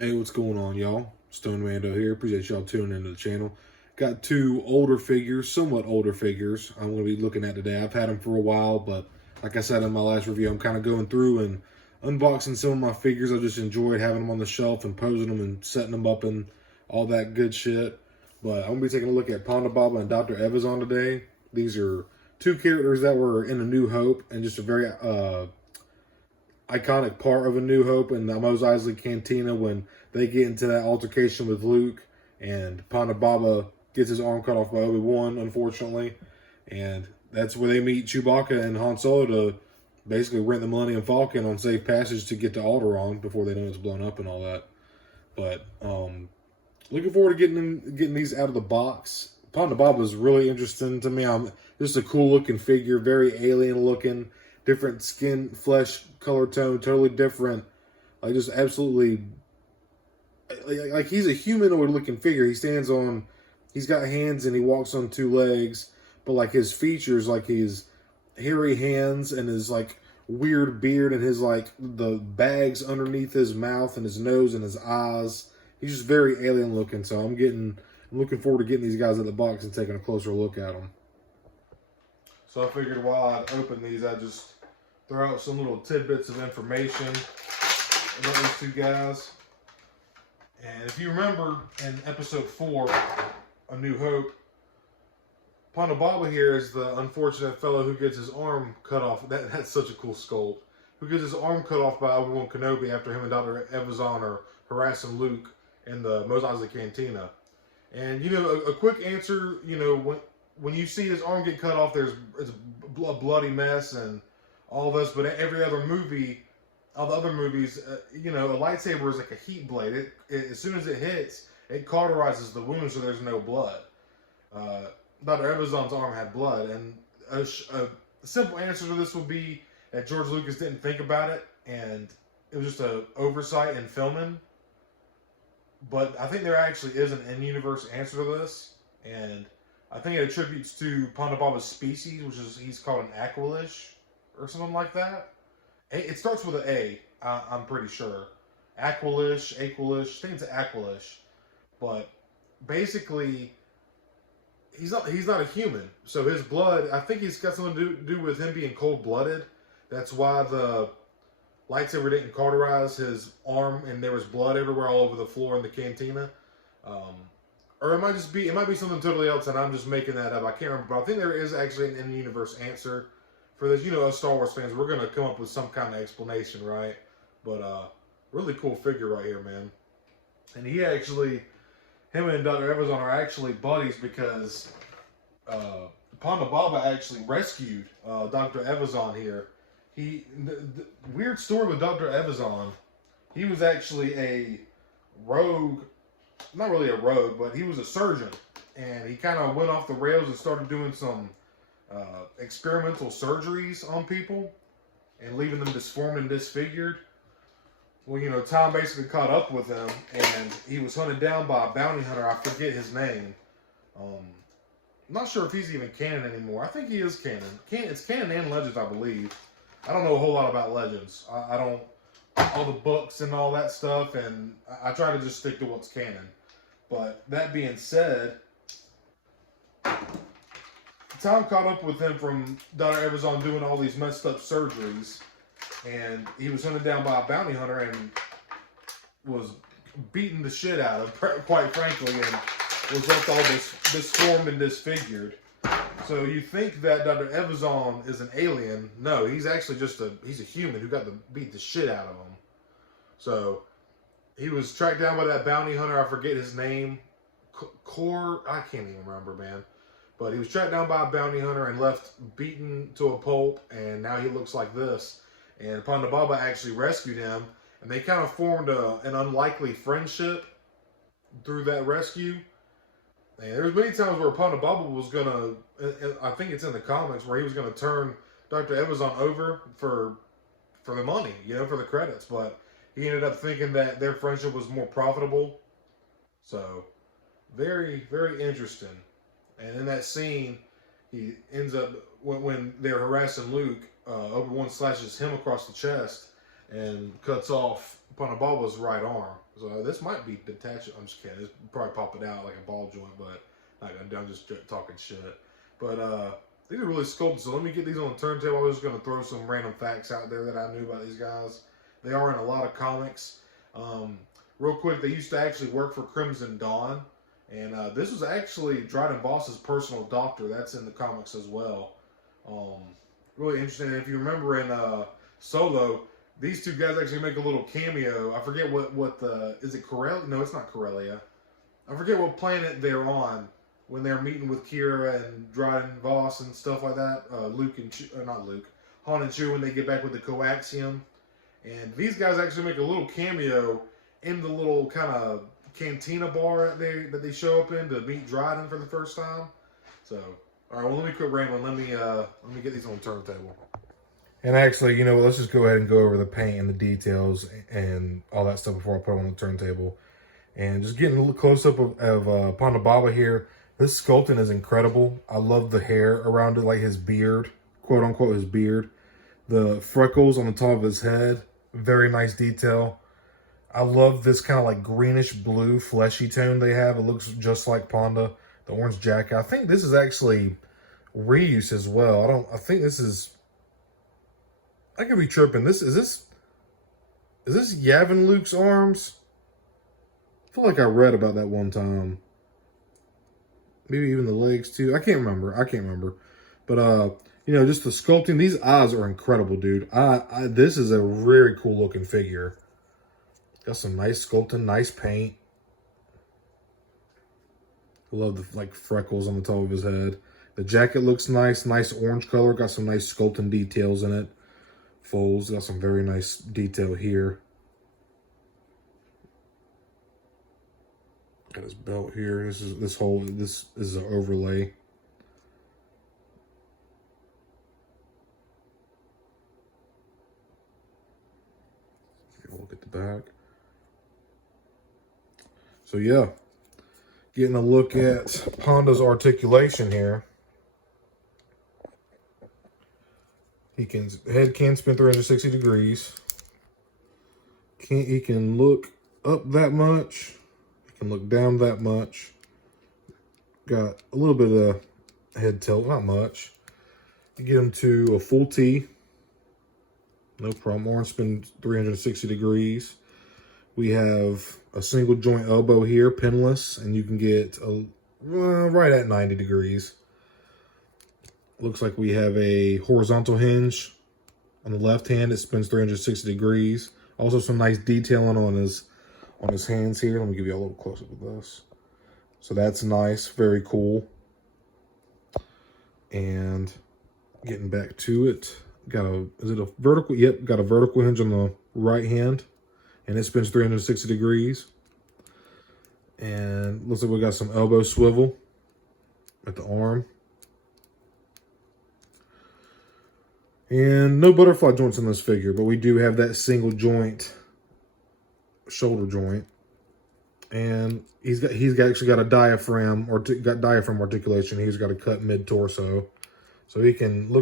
Hey, what's going on, y'all? Stone Mando here. Appreciate y'all tuning into the channel. Got two older figures, somewhat older figures, I'm going to be looking at today. I've had them for a while, but like I said in my last review, I'm kind of going through and unboxing some of my figures. I just enjoyed having them on the shelf and posing them and setting them up and all that good shit. But I'm going to be taking a look at Ponda Baba and Dr. Evazan today. These are two characters that were in A New Hope and just a very iconic part of A New Hope and the Mos Eisley Cantina when they get into that altercation with Luke and Ponda Baba gets his arm cut off by Obi-Wan, unfortunately. And that's where they meet Chewbacca and Han Solo to basically rent the Millennium Falcon on safe passage to get to Alderaan before they know it's blown up and all that. But looking forward to getting these out of the box. Ponda Baba is really interesting to me. Just a cool looking figure, very alien looking, different skin, flesh, color tone, totally different. Like just absolutely, like he's a humanoid looking figure. He's got hands and he walks on two legs, but like his features, like his hairy hands and his like weird beard and his like the bags underneath his mouth and his nose and his eyes. He's just very alien looking. So I'm looking forward to getting these guys out of the box and taking a closer look at them. So I figured while I'd open these, I'd just throw out some little tidbits of information about these two guys. And if you remember in episode 4, A New Hope, Ponda Baba here is the unfortunate fellow who gets his arm cut off. That's such a cool sculpt. Who gets his arm cut off by Obi-Wan Kenobi after him and Dr. Evazan are harassing Luke in the Mos Eisley Cantina. And, you know, a quick answer, you know, when you see his arm get cut off, it's a bloody mess and all this. But every other movie, all the other movies, you know, a lightsaber is like a heat blade. As soon as it hits, it cauterizes the wound so there's no blood. Dr. Evazan's arm had blood. And a simple answer to this would be that George Lucas didn't think about it. And it was just an oversight in filming. But I think there actually is an in-universe answer to this. And I think it attributes to Ponda Baba's species, which is he's called an Aqualish or something like that. It starts with an A, I'm pretty sure. Aqualish, I think it's Aqualish. But basically, he's not a human. So his blood, I think he's got something to do with him being cold-blooded. That's why the lightsaber didn't cauterize his arm and there was blood everywhere all over the floor in the cantina. Or it might be something totally else and I'm just making that up. I can't remember, but I think there is actually an in-universe answer for this. You know, as Star Wars fans, we're going to come up with some kind of explanation, right? But really cool figure right here, man. And him and Dr. Evazan are actually buddies because Ponda Baba actually rescued Dr. Evazan here. The weird story with Dr. Evazan, he was actually a rogue, not really a rogue, but he was a surgeon. And he kind of went off the rails and started doing some experimental surgeries on people and leaving them disformed and disfigured. Well, you know, Tom basically caught up with him and he was hunted down by a bounty hunter. I forget his name. I'm not sure if he's even canon anymore. I think he is canon. It's canon and Legends, I believe. I don't know a whole lot about Legends. I don't, all the books and all that stuff, and I try to just stick to what's canon. But that being said, Tom caught up with him from Dr. Evazan doing all these messed up surgeries, and he was hunted down by a bounty hunter and was beating the shit out of him, quite frankly, and was left all disformed and disfigured. So you think that Dr. Evazan is an alien. No, he's actually he's a human who got to beat the shit out of him. So he was tracked down by that bounty hunter. I forget his name. I can't even remember, man. But he was tracked down by a bounty hunter and left beaten to a pulp. And now he looks like this. And Ponda Baba actually rescued him. And they kind of formed an unlikely friendship through that rescue. And there was many times where Ponda Baba was going to, I think it's in the comics, where he was going to turn Dr. Evazan over for the money, you know, for the credits. But he ended up thinking that their friendship was more profitable. So, very, very interesting. And in that scene, he ends up, when they're harassing Luke, Obi-Wan slashes him across the chest and cuts off Boba's right arm. So this might be detached. I'm just kidding. It's probably pop it out like a ball joint, but I'm just talking shit. But these are really sculpted. So let me get these on the turntable. I was just gonna throw some random facts out there that I knew about these guys. They are in a lot of comics. Real quick, they used to actually work for Crimson Dawn, and this was actually Dryden Boss's personal doctor. That's in the comics as well. Really interesting. If you remember in Solo, these two guys actually make a little cameo. I forget what the is it Corellia? No, it's not Corellia. I forget what planet they're on when they're meeting with Kira and Dryden Voss and stuff like that. Luke and not Luke, Han and Chewie when they get back with the coaxium. And these guys actually make a little cameo in the little kind of cantina bar that they show up in to meet Dryden for the first time. So, all right, well, let me quit rambling. Let me get these on the turntable. And actually, you know, let's just go ahead and go over the paint and the details and all that stuff before I put it on the turntable. And just getting a little close up of Ponda Baba here. This sculpting is incredible. I love the hair around it, like his beard, quote unquote, his beard. The freckles on the top of his head, very nice detail. I love this kind of like greenish blue fleshy tone they have. It looks just like Ponda. The orange jacket. I think this is actually reuse as well. I think this is, I could be tripping. Is this Yavin Luke's arms? I feel like I read about that one time. Maybe even the legs too. I can't remember. But you know, just the sculpting. These eyes are incredible, dude. This is a very cool looking figure. Got some nice sculpting, nice paint. I love the like freckles on the top of his head. The jacket looks nice orange color. Got some nice sculpting details in it. Folds. Got some very nice detail here. Got his belt here. This is an overlay. Look at the back. So yeah, getting a look at Ponda's articulation here. Head can spin 360 degrees. He can look up that much. He can look down that much. Got a little bit of head tilt, not much. You get him to a full T. No problem. Orange spin 360 degrees. We have a single joint elbow here, pinless, and you can get right at 90 degrees. Looks like we have a horizontal hinge on the left hand. It spins 360 degrees. Also some nice detailing on his hands here. Let me give you a little close up of this. So that's nice, very cool. And getting back to it. Is it a vertical? Yep, got a vertical hinge on the right hand, and it spins 360 degrees. And looks like we got some elbow swivel at the arm. And no butterfly joints in this figure, but we do have that single joint, shoulder joint. And he's actually got a diaphragm, or got diaphragm articulation. He's got a cut mid-torso. So he can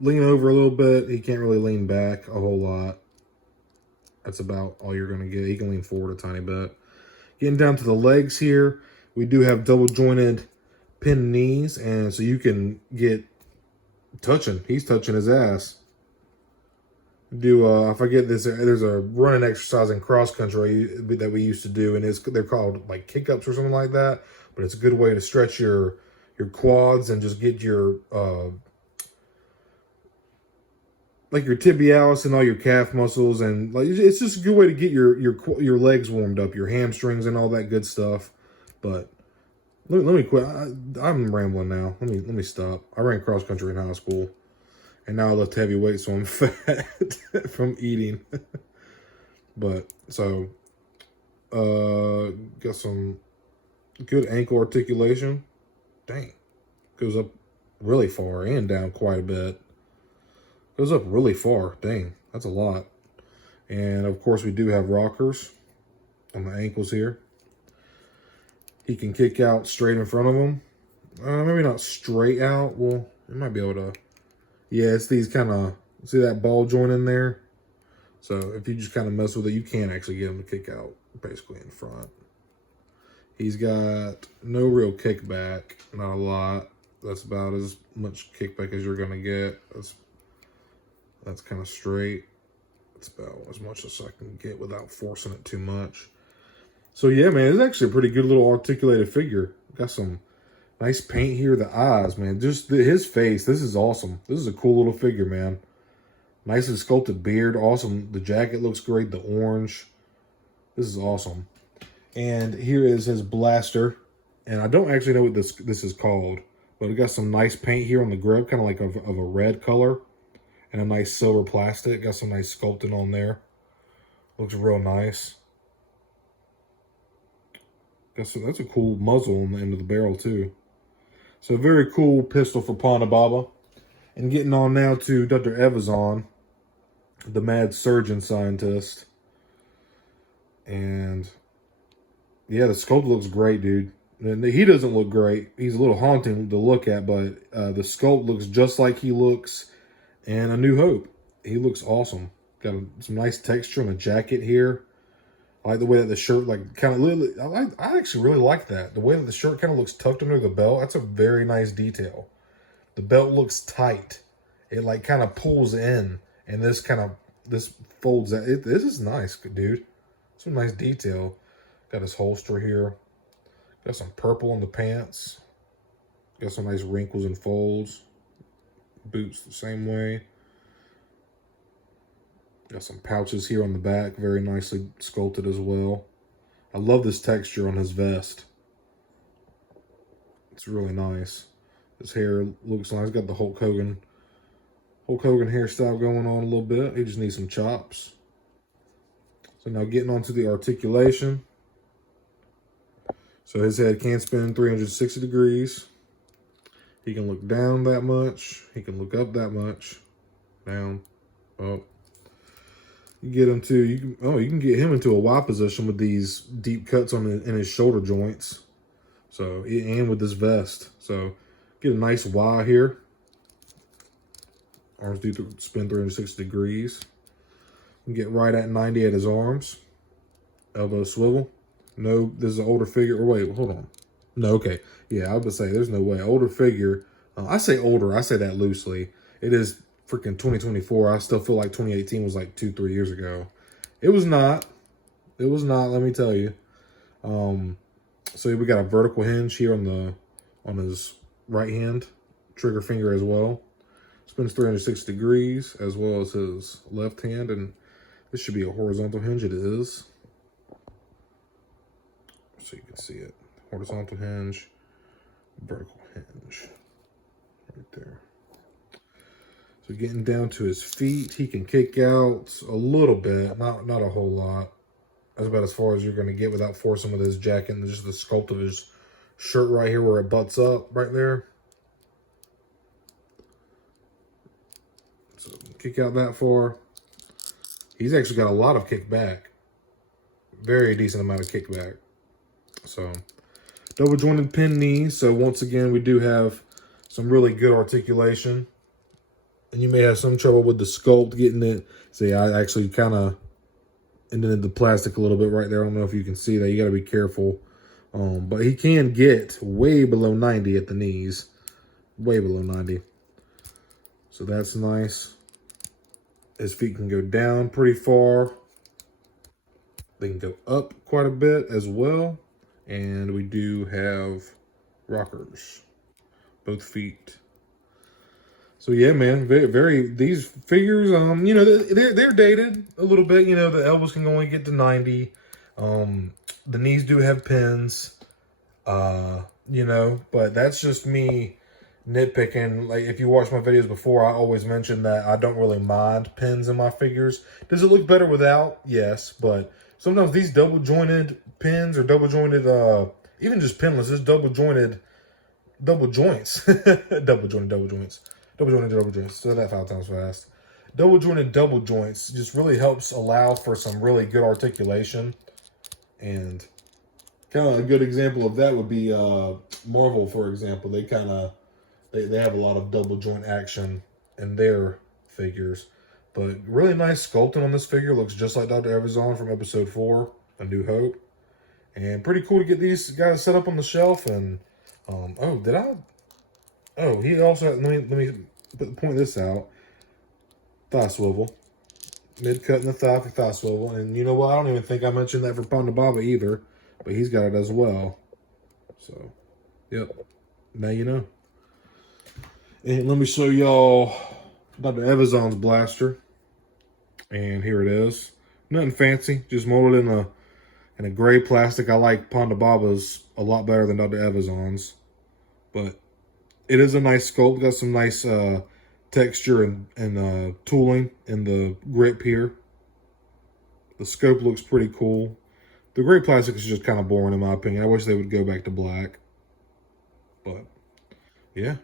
lean over a little bit. He can't really lean back a whole lot. That's about all you're going to get. He can lean forward a tiny bit. Getting down to the legs here, we do have double jointed pinned knees, and so you can get touching. He's touching his ass. I forget this. There's a running exercise in cross country that we used to do, and they're called like kick ups or something like that. But it's a good way to stretch your quads and just get your like your tibialis and all your calf muscles, and like it's just a good way to get your legs warmed up, your hamstrings and all that good stuff. But let me quit. I'm rambling now. Let me stop. I ran cross country in high school, and now I lift heavy weights, so I'm fat from eating. But so, got some good ankle articulation. Dang, goes up really far and down quite a bit. Goes up really far. Dang, that's a lot. And of course, we do have rockers on the ankles here. He can kick out straight in front of him. Maybe not straight out. Well, you might be able to. Yeah, it's these kind of, see that ball joint in there? So if you just kind of mess with it, you can actually get him to kick out basically in front. He's got no real kickback, not a lot. That's about as much kickback as you're going to get. That's kind of straight. It's about as much as I can get without forcing it too much. So yeah, man, it's actually a pretty good little articulated figure. Got some nice paint here. The eyes, man, just his face. This is awesome. This is a cool little figure, man. Nicely sculpted beard. Awesome. The jacket looks great. The orange. This is awesome. And here is his blaster. And I don't actually know what this is called, but it got some nice paint here on the grip, kind of like of a red color. And a nice silver plastic. Got some nice sculpting on there. Looks real nice. That's a cool muzzle on the end of the barrel too. So a very cool pistol for Ponda Baba. And getting on now to Dr. Evazan, the mad surgeon scientist. And yeah, the sculpt looks great, dude. And he doesn't look great. He's a little haunting to look at, but the sculpt looks just like he looks in A New Hope. He looks awesome. Got some nice texture on the jacket here. I like the way that the shirt, like, kind of, I actually really like that. The way that the shirt kind of looks tucked under the belt, that's a very nice detail. The belt looks tight. It, like, kind of pulls in, and this folds out. This is nice, dude. Some nice detail. Got his holster here. Got some purple on the pants. Got some nice wrinkles and folds. Boots the same way. Got some pouches here on the back, very nicely sculpted as well. I love this texture on his vest. It's really nice. His hair looks nice. He's got the Hulk Hogan hairstyle going on a little bit. He just needs some chops. So now getting onto the articulation. So his head can spin 360 degrees. He can look down that much. He can look up that much. Down, up. You get him to, you can get him into a Y position with these deep cuts in his shoulder joints. So, and with this vest. So, get a nice Y here. Arms do spin 360 degrees. You can get right at 90 at his arms. Elbow swivel. No, this is an older figure. Or wait, hold on. No, okay. Yeah, I was about to say, there's no way. Older figure. I say older. I say that loosely. It is freaking 2024. I still feel like 2018 was like 2-3 years ago. It was not. It was not, let me tell you. So we got a vertical hinge here on his right hand trigger finger as well. Spins 360 degrees as well as his left hand, and this should be a horizontal hinge. It is. So you can see it. Horizontal hinge, vertical hinge. Right there. So getting down to his feet, he can kick out a little bit, not a whole lot. That's about as far as you're going to get without forcing with his jacket and just the sculpt of his shirt right here where it butts up right there. So kick out that far. He's actually got a lot of kickback. Very decent amount of kickback. So double jointed pin knees. So once again, we do have some really good articulation. And you may have some trouble with the sculpt getting it. See, I actually kind of ended the plastic a little bit right there. I don't know if you can see that. You got to be careful. But he can get way below 90 at the knees. Way below 90. So that's nice. His feet can go down pretty far. They can go up quite a bit as well. And we do have rockers. Both feet. So yeah, man, these figures, you know, they're dated a little bit. You know, the elbows can only get to 90. The knees do have pins, you know, but that's just me nitpicking. Like, if you watch my videos before, I always mention that I don't really mind pins in my figures. Does it look better without? Yes, but sometimes these double jointed pins or double jointed, even just pinless, just double joints, double joints. Say that 5 times fast. Double joints just really helps allow for some really good articulation. And kind of a good example of that would be Marvel, for example. They have a lot of double joint action in their figures. But really nice sculpting on this figure. Looks just like Dr. Evazan from episode 4, A New Hope. And pretty cool to get these guys set up on the shelf. And, oh, did I? Oh, he also, let me point this out. Thigh swivel. Mid-cut in the thigh for thigh swivel. And you know what? I don't even think I mentioned that for Ponda Baba either. But he's got it as well. So, yep. Now you know. And let me show y'all Dr. Evazan's blaster. And here it is. Nothing fancy. Just molded in a gray plastic. I like Ponda Baba's a lot better than Dr. Evazan's. But it is a nice sculpt. Got some nice texture and tooling in the grip here. The scope looks pretty cool. The gray plastic is just kind of boring in my opinion. I wish they would go back to black. But, yeah.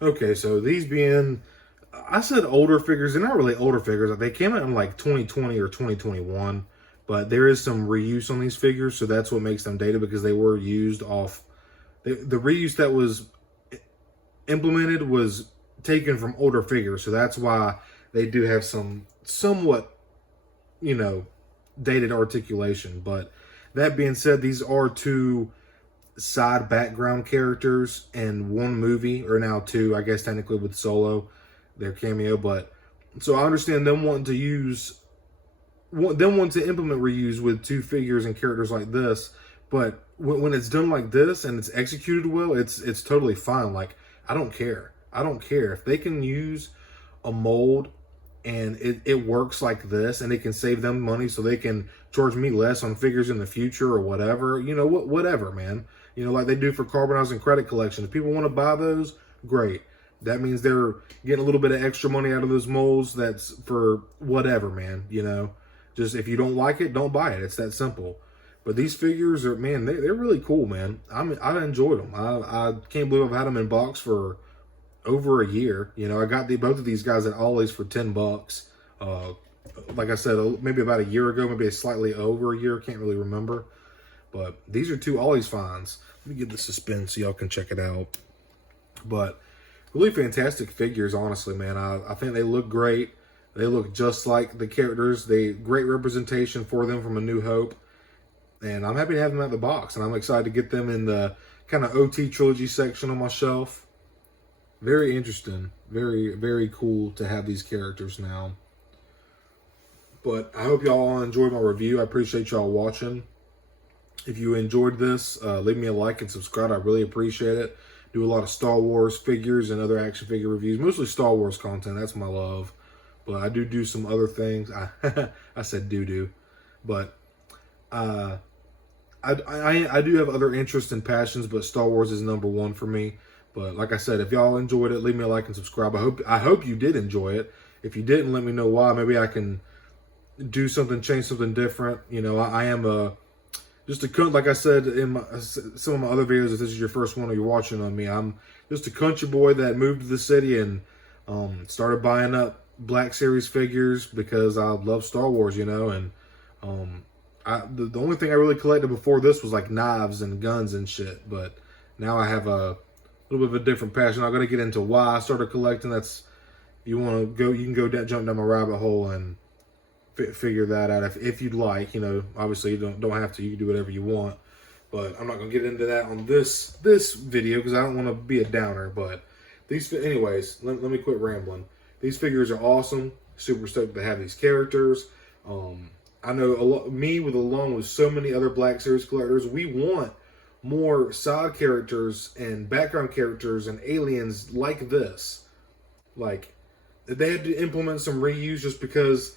Okay, so these being, I said older figures. They're not really older figures. They came out in like 2020 or 2021. But there is some reuse on these figures, so that's what makes them dated, because they were used off. The reuse that was implemented was taken from older figures, so that's why they do have some somewhat, you know, dated articulation. But that being said, these are 2 side background characters in one movie, or now 2, I guess technically with Solo, their cameo. But so I understand them wanting to implement reuse with 2 figures and characters like this. But when it's done like this and it's executed well, it's totally fine. Like, I don't care. I don't care if they can use a mold and it works like this, and it can save them money so they can charge me less on figures in the future or whatever. You know, whatever, man. You know, like they do for carbonizing credit collection. If people want to buy those, great. That means they're getting a little bit of extra money out of those molds. That's for whatever, man. You know, just if you don't like it, don't buy it. It's that simple. But these figures are, man, they're really cool, man. I enjoyed them. I can't believe I've had them in box for over a year. You know, I got both of these guys at Ollie's for $10. Like I said, maybe about a year ago, maybe slightly over a year. Can't really remember. But these are 2 Ollie's finds. Let me get the suspense so y'all can check it out. But really fantastic figures, honestly, man. I think they look great. They look just like the characters. Great representation for them from A New Hope. And I'm happy to have them out of the box. And I'm excited to get them in the kind of OT trilogy section on my shelf. Very interesting. Very, very cool to have these characters now. But I hope y'all all enjoyed my review. I appreciate y'all watching. If you enjoyed this, leave me a like and subscribe. I really appreciate it. Do a lot of Star Wars figures and other action figure reviews. Mostly Star Wars content. That's my love. But I do some other things. I said do. But I do have other interests and passions, but Star Wars is #1 for me. But like I said, if y'all enjoyed it, leave me a like and subscribe. I hope you did enjoy it. If you didn't, let me know why. Maybe I can do something, change something different. You know, I am like I said in some of my other videos, if this is your first one or you're watching on me, I'm just a country boy that moved to the city and started buying up Black Series figures because I love Star Wars, you know. And the only thing I really collected before this was like knives and guns and shit. But now I have a little bit of a different passion. I'm going to get into why I started collecting. That's, you want to go, you can go down, jump down my rabbit hole and figure that out if you'd like. You know, obviously you don't have to. You can do whatever you want. But I'm not going to get into that on this video because I don't want to be a downer. But anyways, let me quit rambling. These figures are awesome. Super stoked to have these characters. I know along with so many other Black Series collectors, we want more side characters and background characters and aliens like this. Like, they had to implement some reuse just because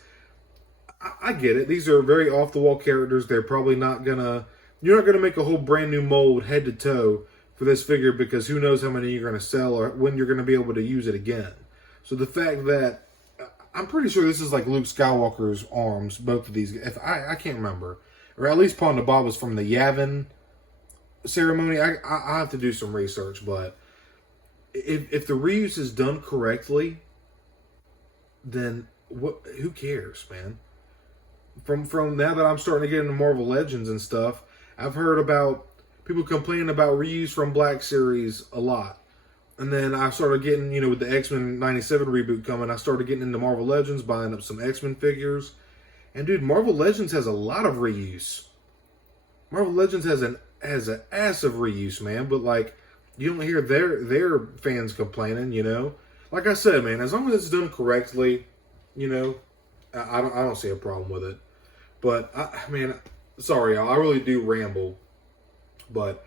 I get it. These are very off-the-wall characters. They're probably not gonna... You're not gonna make a whole brand new mold head to toe for this figure because who knows how many you're gonna sell or when you're gonna be able to use it again. So the fact that I'm pretty sure this is like Luke Skywalker's arms, both of these. If I can't remember, or at least Ponda Baba's from the Yavin ceremony. I have to do some research, but if the reuse is done correctly, then who cares, man? From now that I'm starting to get into Marvel Legends and stuff, I've heard about people complaining about reuse from Black Series a lot. And then I started getting, with the X-Men 97 reboot coming, I started getting into Marvel Legends, buying up some X-Men figures. And dude, Marvel Legends has a lot of reuse. Marvel Legends has an ass of reuse, man. But like, you don't hear their fans complaining, Like I said, man, as long as it's done correctly, I don't see a problem with it. But sorry, I really do ramble. But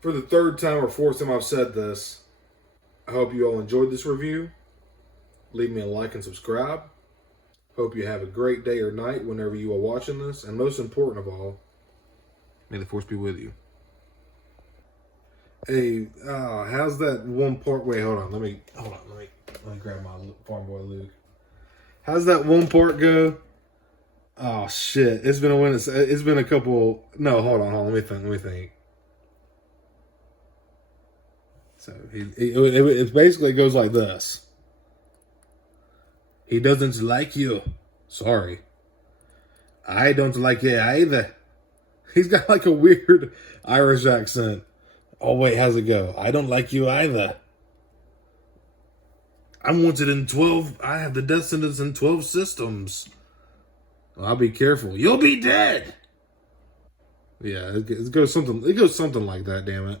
for the third time or fourth time I've said this, I hope you all enjoyed this review. Leave me a like and subscribe. Hope you have a great day or night whenever you are watching this. And most important of all, may the force be with you. Hey, how's that one part? Wait, hold on. Let me grab my farm boy Luke. How's that one part go? Oh shit! It's been a minute. It's been a couple. No, hold on. Let me think. So it basically goes like this. He doesn't like you. Sorry. I don't like you either. He's got like a weird Irish accent. Oh wait, how's it go? I don't like you either. I'm wanted in 12. I have the death sentence in 12 systems. Well, I'll be careful. You'll be dead. Yeah, it goes something like that. Damn it.